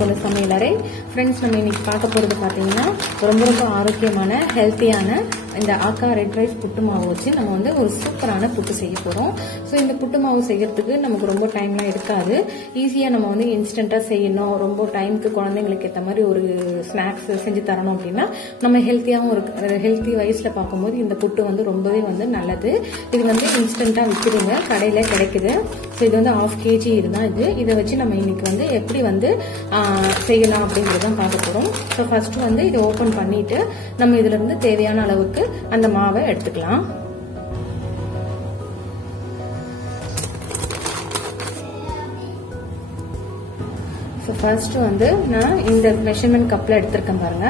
பொண்ணு சமையலறை. ஃப்ரெண்ட்ஸ், நம்ம இன்னைக்கு பார்க்க போறது பாத்தீங்கன்னா ரொம்ப ஆரோக்கியமான ஹெல்த்தியான இந்த ஆக்கா ரெட் ரைஸ் புட்டு மாவு வச்சு நம்ம வந்து ஒரு சூப்பரான புட்டு செய்ய போறோம். ஸோ இந்த புட்டு மாவு செய்யறதுக்கு நமக்கு ரொம்ப டைம்லாம் எடுக்காது. ஈஸியா நம்ம வந்து இன்ஸ்டன்டா செய்யணும், ரொம்ப டைமுக்கு குழந்தைங்களுக்கு ஏற்ற மாதிரி ஒரு ஸ்நாக்ஸ் செஞ்சு தரணும் அப்படின்னா நம்ம ஹெல்த்தி வைஸ்ல பார்க்கும்போது இந்த புட்டு வந்து ரொம்பவே வந்து நல்லது. இது வந்து இன்ஸ்டன்டா விற்கிதுங்க, கடையில கிடைக்குது. ஸோ இது வந்து 1/2 kg இதுதான் இது. இதை வச்சு நம்ம இன்னைக்கு வந்து எப்படி வந்து செய்யலாம் அப்படிங்கறதான் பார்க்க போறோம். ஸோ ஃபர்ஸ்ட் வந்து இதை ஓபன் பண்ணிட்டு நம்ம இதுல இருந்து தேவையான அளவுக்கு அந்த மாவை எடுத்துக்கலாம். ஃபர்ஸ்ட் வந்து நான் இந்த மெஷர்மெண்ட் கப்ல எடுத்திருக்கேன் பாருங்க.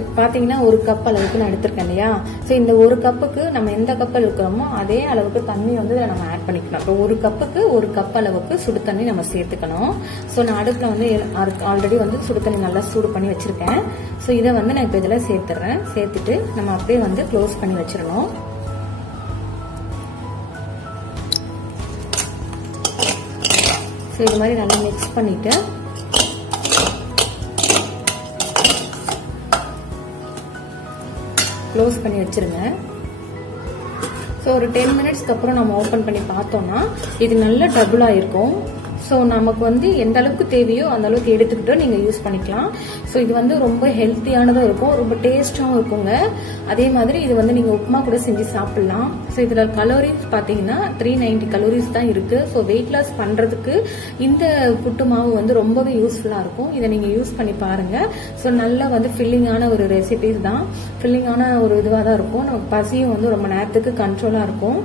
இப்போ பாத்தீங்கன்னா 1 கப் அளவுக்கு நான் எடுத்திருக்கேன் இல்லையா. ஸோ இந்த 1 கப்புக்கு நம்ம எந்த கப்பில் இருக்கிறோமோ அதே அளவுக்கு தண்ணி வந்து நம்ம ஆட் பண்ணிக்கணும். இப்போ 1 கப்புக்கு 1 கப் அளவுக்கு சுடு தண்ணி நம்ம சேர்த்துக்கணும். ஸோ நான் அடுப்புல வந்து ஆல்ரெடி வந்து சுடு தண்ணி நல்லா சூடு பண்ணி வச்சிருக்கேன். ஸோ இதை வந்து நான் இப்போ இதில் சேர்த்துறேன். சேர்த்துட்டு நம்ம அப்படியே வந்து க்ளோஸ் பண்ணி வச்சிடணும். ஸோ இது மாதிரி நல்லா மிக்ஸ் பண்ணிட்டு க்ளோஸ் பண்ணி வச்சிருங்க. ஸோ ஒரு 10 மினிட்ஸ்க்கு அப்புறம் நம்ம ஓப்பன் பண்ணி பார்த்தோம்னா இது நல்ல டபுள் ஆயிருக்கும். ஸோ நமக்கு வந்து எந்த அளவுக்கு தேவையோ அந்த அளவுக்கு எடுத்துக்கிட்டு நீங்க யூஸ் பண்ணிக்கலாம். ஸோ இது வந்து ரொம்ப ஹெல்த்தியானதாக இருக்கும், ரொம்ப டேஸ்டாகவும் இருக்குங்க. அதே மாதிரி இது வந்து நீங்க உப்புமா கூட செஞ்சு சாப்பிடலாம். ஸோ இதுல கலோரிஸ் பாத்தீங்கன்னா 390 கலோரிஸ் தான் இருக்கு. ஸோ வெயிட் லாஸ் பண்றதுக்கு இந்த புட்டு மாவு வந்து ரொம்பவே யூஸ்ஃபுல்லா இருக்கும். இதை நீங்க யூஸ் பண்ணி பாருங்க. ஸோ நல்லா வந்து ஃபில்லிங்கான ஒரு ரெசிபிஸ் தான், ஃபில்லிங்கான ஒரு இதுவாக தான் இருக்கும். நமக்கு பசியும் வந்து ரொம்ப நேரத்துக்கு கண்ட்ரோலா இருக்கும்.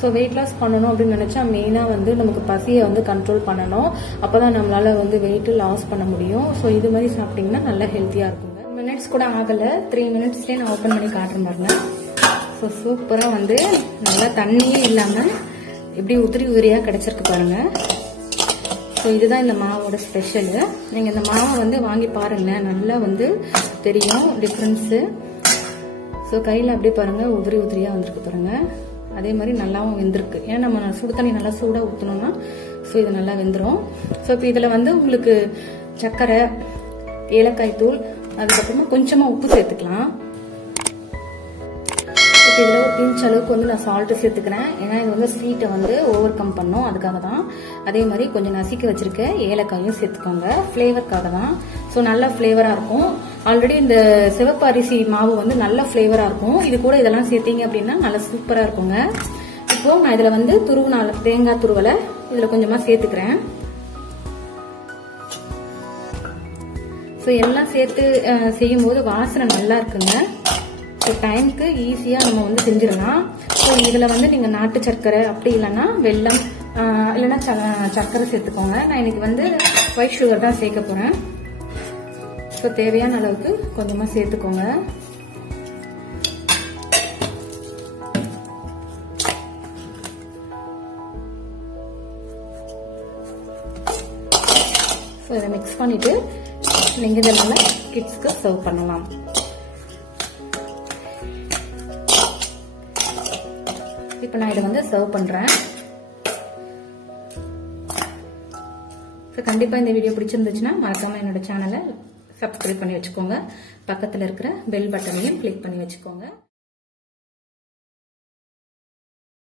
ஸோ வெயிட் லாஸ் பண்ணணும் அப்படின்னு நினைச்சா மெயினா வந்து நமக்கு பசியை வந்து கண்ட்ரோல் பண்ணணும். அப்பதான் நம்மளால வந்து வெயிட் லாஸ் பண்ண முடியும். ஸோ இது மாதிரி சாப்பிட்டீங்கன்னா நல்லா ஹெல்த்தியா இருக்குங்க. மினிட்ஸ் கூட ஆகல, 3 மினிட்ஸ்லேயே நான் ஓப்பன் பண்ணி காட்டுறேன் பாருங்க. ஸோ சூப்பரா வந்து நல்லா தண்ணியே இல்லாம எப்படி உதிரியா கிடைச்சிருக்கு பாருங்க. ஸோ இதுதான் இந்த மாவோட ஸ்பெஷல். நீங்க இந்த மாவை வந்து வாங்கி பாருங்க, நல்லா வந்து தெரியும் டிஃபரன்ஸ். ஸோ கையில அப்படியே பாருங்க உதிரியா வந்திருக்கு பாருங்க. அதே மாதிரி நல்லாவும் வெந்திருக்கு. ஏன்னா நம்ம சுடு தண்ணி நல்லா சூடா ஊற்றணும்னா ஸோ இது நல்லா வெந்துடும். ஸோ இப்போ இதுல வந்து உங்களுக்கு சர்க்கரை, ஏலக்காய் தூள், அதுக்கப்புறமா கொஞ்சமா உப்பு சேர்த்துக்கலாம். இப்போ இதில் ஒரு பிஞ்ச் அளவுக்கு வந்து நான் சால்ட்டு சேர்த்துக்கிறேன். ஏன்னா இது வந்து ஸ்வீட்டை வந்து ஓவர் கம் பண்ணும், அதுக்காக தான். அதே மாதிரி கொஞ்சம் நசுக்கி வச்சிருக்க ஏலக்காயும் சேர்த்துக்கோங்க, ஃப்ளேவருக்காக தான். ஸோ நல்ல ஃப்ளேவரா இருக்கும். ஆல்ரெடி இந்த சிவப்பு அரிசி மாவு வந்து நல்ல ஃப்ளேவரா இருக்கும். இது கூட இதெல்லாம் சேர்த்தீங்க அப்படின்னா நல்லா சூப்பரா இருக்குங்க. இப்போ நான் இதுல வந்து தேங்காய் துருவலை இதுல கொஞ்சமா சேர்த்துக்கிறேன். ஸோ எல்லாம் சேர்த்து செய்யும் போது வாசனை நல்லா இருக்குங்க. டைமுக்கு ஈஸியா நம்ம வந்து செஞ்சிடலாம். ஸோ இதுல வந்து நீங்க நாட்டு சர்க்கரை அப்படி இல்லைன்னா வெல்லம் இல்லைன்னா சர்க்கரை சேர்த்துக்கோங்க. நான் இன்னைக்கு வந்து ஒயிட் சுகர் தான் சேர்க்க போறேன். ஸோ தேவையான அளவுக்கு கொஞ்சமா சேர்த்துக்கோங்க. ஸோ இதை மிக்ஸ் பண்ணிட்டு நீங்க இதனால கிட்ஸ்க்கு சர்வ் பண்ணலாம். இப்போ நான் இதை வந்து சர்வ் பண்றேன். கண்டிப்பா இந்த வீடியோ பிடிச்சிருந்துச்சுன்னா மறக்காம என்னோட சேனலை சப்ஸ்கிரைப் பண்ணி வச்சுக்கோங்க. பக்கத்துல இருக்கிற பெல் பட்டனையும் கிளிக் பண்ணி வச்சுக்கோங்க.